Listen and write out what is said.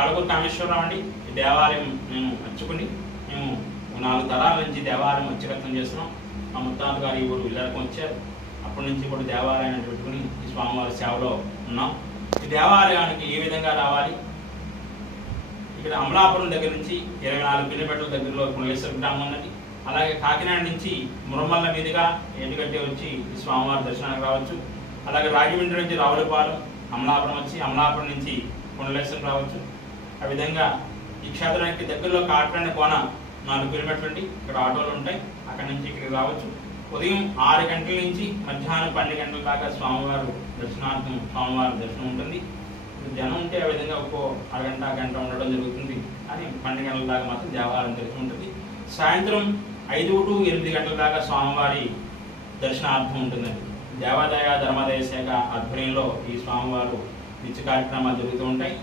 కాళకూరు కామేశ్వరరావు అండి. ఈ దేవాలయం మేము అర్చుకుని మేము 4 తరాల నుంచి దేవాలయం అర్చకత్వం చేస్తున్నాం. మా ముత్తాత గారు ఈ ఊరు ఇళ్ళకం వచ్చారు. అప్పటి నుంచి కూడా దేవాలయాన్ని పెట్టుకుని ఈ స్వామివారి సేవలో ఉన్నాం. ఈ దేవాలయానికి ఏ విధంగా రావాలి? ఇక్కడ అమలాపురం దగ్గర నుంచి 24 కిలోమీటర్ల దగ్గరలో పుణ్యేశ్వర గ్రామం ఉన్నది. అలాగే కాకినాడ నుంచి మురమల్ల మీదుగా ఏటిగడ్డ వచ్చి ఈ స్వామివారి దర్శనానికి రావచ్చు. అలాగే రాజమండ్రి నుంచి రావులపాలెం, అమలాపురం వచ్చి అమలాపురం నుంచి పుణ్యేశ్వరం రావచ్చు. ఆ విధంగా ఈ క్షేత్రానికి దగ్గరలో కాకినాడ కోన 4 కిలోమీటర్లు ఉండి ఇక్కడ ఆటోలు ఉంటాయి. అక్కడి నుంచి ఇక్కడికి రావచ్చు. ఉదయం 6 గంటల నుంచి మధ్యాహ్నం 12 గంటల దాకా స్వామివారి దర్శనం ఉంటుంది. జనం ఉంటే ఆ విధంగా ఒక్కో అరగంట గంట ఉండడం జరుగుతుంది. కానీ 12 గంటల దాకా మాత్రం దేవాలయం దర్శనం ఉంటుంది. సాయంత్రం 5 to 8 గంటల దాకా స్వామివారి దర్శనార్థం ఉంటుందండి. దేవాదాయ ధర్మాదాయ శాఖ ఆధ్వర్యంలో ఈ స్వామివారు నిత్య కార్యక్రమాలు జరుగుతూ ఉంటాయి.